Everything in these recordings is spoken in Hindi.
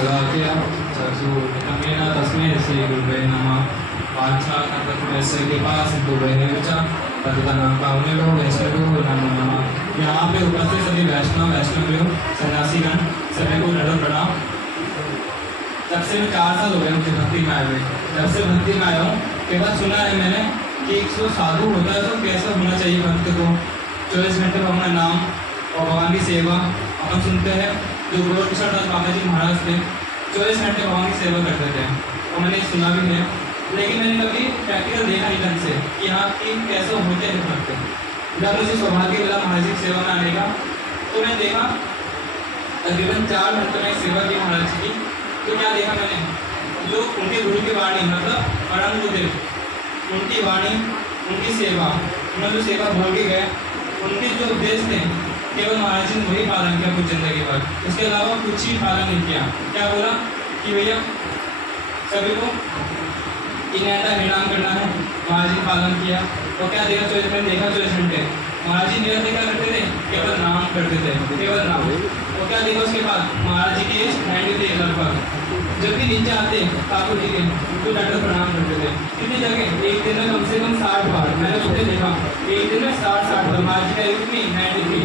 सदाख्य चक्षुर्मिलितं तस्मै श्रीगुरुवे नमः। वाञ्छाकल्पतरुभ्यश्च कृपासिन्धुभ्यः च पतितानां पावनेभ्यो वैष्णवेभ्यो नमो नमः। यहाँ पे उपस्थित सभी वैष्णवियों सन्यासीगण सभी को नमो प्रणाम। जब से मैं 4 साल हो गए मुझे भक्ति में आए हुए। जब से भक्ति में आया हूँ केवल सुना है मैंने कि एक जो साधु होता है तो कैसा होना चाहिए भक्त को। 24 घंटे भगवान का नाम और भगवान की सेवा अपन सुनते हैं। जो गुरु किशोर दास बाबा जी महाराज थे 24 घंटे भगवान की सेवा करते थे और मैंने सुना भी है, लेकिन मैंने कभी प्रैक्टिकल देखा नहीं ढंग से कि यहाँ की कैसे होते हैं भक्त। जब मुझे सौभाग्य मिला महाराज जी की सेवा में आने का तो मैंने देखा तकरीबन 4 घंटे में सेवा की महाराज जी की। तो क्या देखा मैंने, जो उनके गुरु की वाणी मतलब परम गुरुदेव उनकी वाणी उनकी सेवा उन्होंने जो सेवा बोल के गए उनके जो उपदेश थे केवल महाराज जी ने वही पालन किया कुछ जिंदगी भर, उसके अलावा कुछ ही पालन नहीं किया। क्या बोला कि भैया सभी को इन्हें हरिनाम करना है, महाराज जी पालन किया। और क्या देखा 24 घंटे महाराज जी निरंतर क्या करते थे, केवल नाम करते थे, केवल नाम। और क्या देखा उसके बाद महाराज जी के 93 लगभग जब भी नीचे आते ठाकुर जी के तो डॉक्टर प्रणाम करते थे। कितनी जगह एक दिन में कम से कम 60 बार मैंने उसने देखा, एक दिन में 60 बार महाराज जी का एक में 93।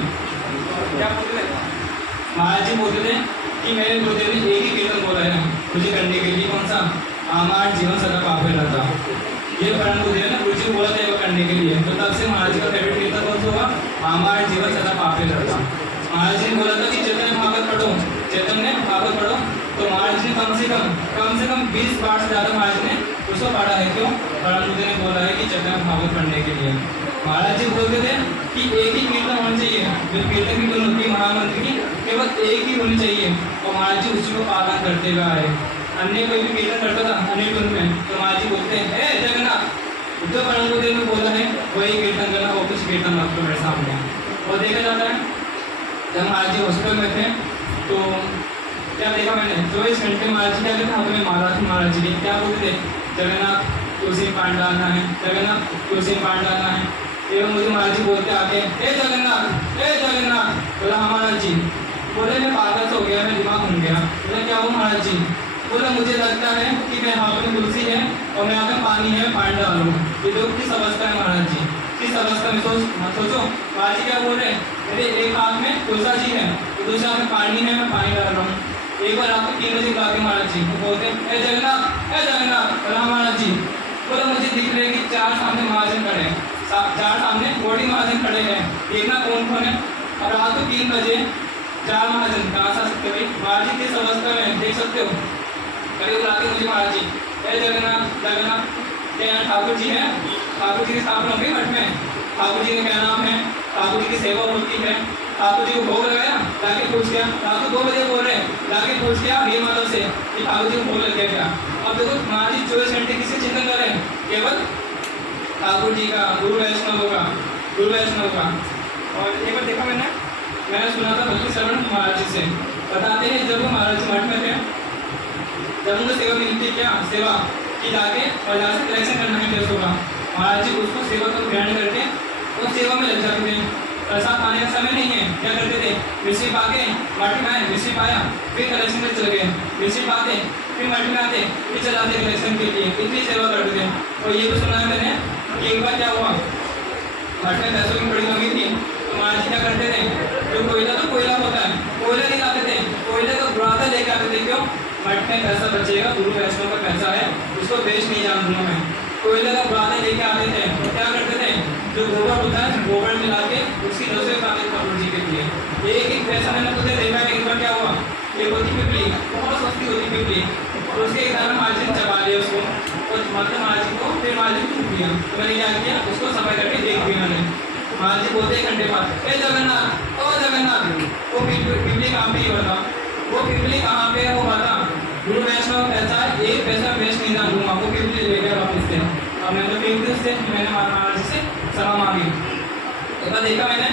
क्या बोलते थे महाराज जी, बोलते थे कि मेरे गुरुदेव ने एक ही कीर्तन बोला है मुझे करने के लिए, कौन सा, आमार जीवन सदा पापे रहता। ये परम गुरुदेव ने गुरु जी बोला था ये करने के लिए। तो तब से महाराज जी का फेवरेट कीर्तन कौन सा होगा, आमार जीवन सदा पापे रहता। महाराज जी ने बोला था कि चैतन्य भागवत पढ़ो, चैतन्य भागवत पढ़ो। तो महाराज जी ने कम से कम 20 बार से ज़्यादा महाराज ने उसको पढ़ा है। क्यों, परम गुरुदेव ने बोला है कि चैतन्य भागवत पढ़ने के लिए। महाराज जी बोलते थे कि एक ही कीर्तन होनी चाहिए, जो कीर्तन की धुन होती है महामंत्र की केवल एक ही होनी चाहिए। और महाराज जी उसी को पालन करते हुए आए। अन्य कोई भी कीर्तन करता था अन्य धुन में तो महाराज जी बोलते हैं हे जगन्नाथ, जो परम गुरुदेव ने बोला है वही कीर्तन करना, वो कुछ कीर्तन रख लो मेरे सामने। और देखा जाता है जब महाराज जी हॉस्पिटल में थे तो क्या देखा मैंने, 24 घंटे महाराज जी क्या करते हमें माला थी महाराज जी की। क्या बोलते थे, जगन्नाथ तुलसी पान डालना है, जगन्नाथ तुलसी पान डालना है। एवं मुझे महाराज जी बोलते आके हे जगन्नाथ, बोला हाँ महाराज जी। बोले मैं पागल हो गया, मैं दिमाग घूम गया। बोला क्या हो महाराज जी, बोला मुझे लगता है कि मैं हाथ में तुलसी है और मैं आगे पानी है पान डालूँ। ये लोग किस अवस्था है महाराज जी, किस अवस्था में सोचो। महाराज जी क्या बोल रहे हैं, मेरे एक हाथ में तुलसा जी है, दूसरे हाथ में पानी है, मैं पानी डाल रहा हूँ। एक बार आपको 3 बजे बुला के महाराज जी को बोलते हैं जगन्नाथ, बोला महाराज जी। बोला मुझे दिख रहे कि 4 सामने महाजन खड़े हैं, 4 सामने बॉडी महाजन खड़े हैं, देखना कौन कौन है। अब रात को 3 बजे 4 महाजन कहाँ से आ सकते भाई, महाराज जी किस अवस्था में देख सकते हो। कभी बुलाते मुझे महाराज जी, हे जगन्नाथ क्या यहाँ ठाकुर जी है, ठाकुर जी की स्थापना होगी मठ में, ठाकुर जी का क्या नाम है, ठाकुर जी की सेवा होती है, ठाकुर जी को भोग लगाया, जाके पूछ गया। ठाकुर 2 बजे बोल रहे हैं, जाके पूछ गया हीर माधव से कि ठाकुर जी को भोग लग गया। अब देखो महाराज जी 24 घंटे किससे चिंतन कर रहे हैं, केवल ठाकुर जी का, गुरु वैष्णव का। और एक बार देखा मैंने सुना था भक्ति श्रवण महाराज जी से बताते हैं जब वो महाराज जी मठ में थे जब उनको सेवा मिलती क्या सेवा कि जाके और जहाँ से कलेक्शन करना है पैसों का, महाराज जी उसको सेवा को ग्रहण करके उस सेवा में लग जाते थे। प्रसाद पाने का समय नहीं है, क्या करते थे, मिश्री पाके मठ में आए, मिश्री पाया फिर कलेक्शन में चले गए, मिश्री पाते फिर मठ में आते फिर चलाते कलेक्शन के लिए, इतनी सेवा करते थे। और ये भी सुना है मैंने कि एक बार क्या हुआ, मठ में पैसों की बड़ी कमी थी तो महाराज जी क्या करते थे, जो कोयला होता है कोयला नहीं लाते थे, कोयले का बुरादा लेके आते थे। क्यों, मठ में पैसा बचेगा, गुरु वैष्णव का पैसा है उसको बेच नहीं जान दूंगा मैं। कोयले का बुरादा लेके आते थे तो क्या करते थे, जो गोबर होता है गोबर मिला के उसकी रसोई खाते ठाकुर जी के लिए। एक पैसा मैंने तुझे देखा है। एक बार क्या हुआ, एक होती पिपली बहुत सस्ती होती पिपली, तो उसके एक दाना महाराज जी ने चबा लिया उसको और मतलब महाराज जी को फिर महाराज जी को छूट दिया। तो मैंने क्या किया, उसको सफाई करके देख दी मैंने। महाराज जी बोलते 1 घंटे बाद, हे जगन्नाथ ओ जगन्नाथ, वो पिपली कहाँ पे ही बता, वो पिपली कहाँ पे है वो बता। गुरु वैष्णव पैसा 1 पैसा वेस्ट नहीं जान दूंगा, वो पिपली ले गया वापस से। अब मैंने तो पिपली से मैंने महाराज जी से क्षमा मांगी। तो देखा मैंने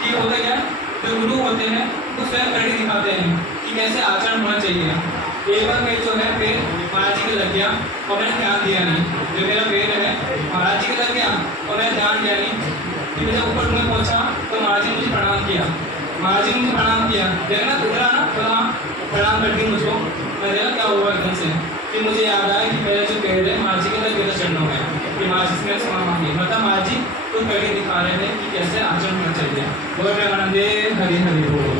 कि होता क्या, जो गुरु होते हैं वो स्वयं करके दिखाते हैं कि कैसे आचरण होना चाहिए। एक बार मैं जो है पेड़ महाराज जी के लग गया और मैंने ध्यान दिया नहीं, जो मेरा पेड़ है महाराज जी के लग गया और मैंने ध्यान दिया नहीं। फिर जब ऊपर में पहुंचा तो महाराज जी ने मुझे प्रणाम किया, महाराज जी ने मुझे प्रणाम किया। देखना इधर आना, तो हाँ प्रणाम करती मुझको। मैं मुझे याद आया कि मेरे जो पेड़ है माँ जी के लगे तो चरणों में कि माँ जी इसमें क्षमा मांगी, मतलब माँ जी तो करके दिखा रहे थे कि कैसे आचरण करना चाहिए। बोल रहे हरि हरि बोल।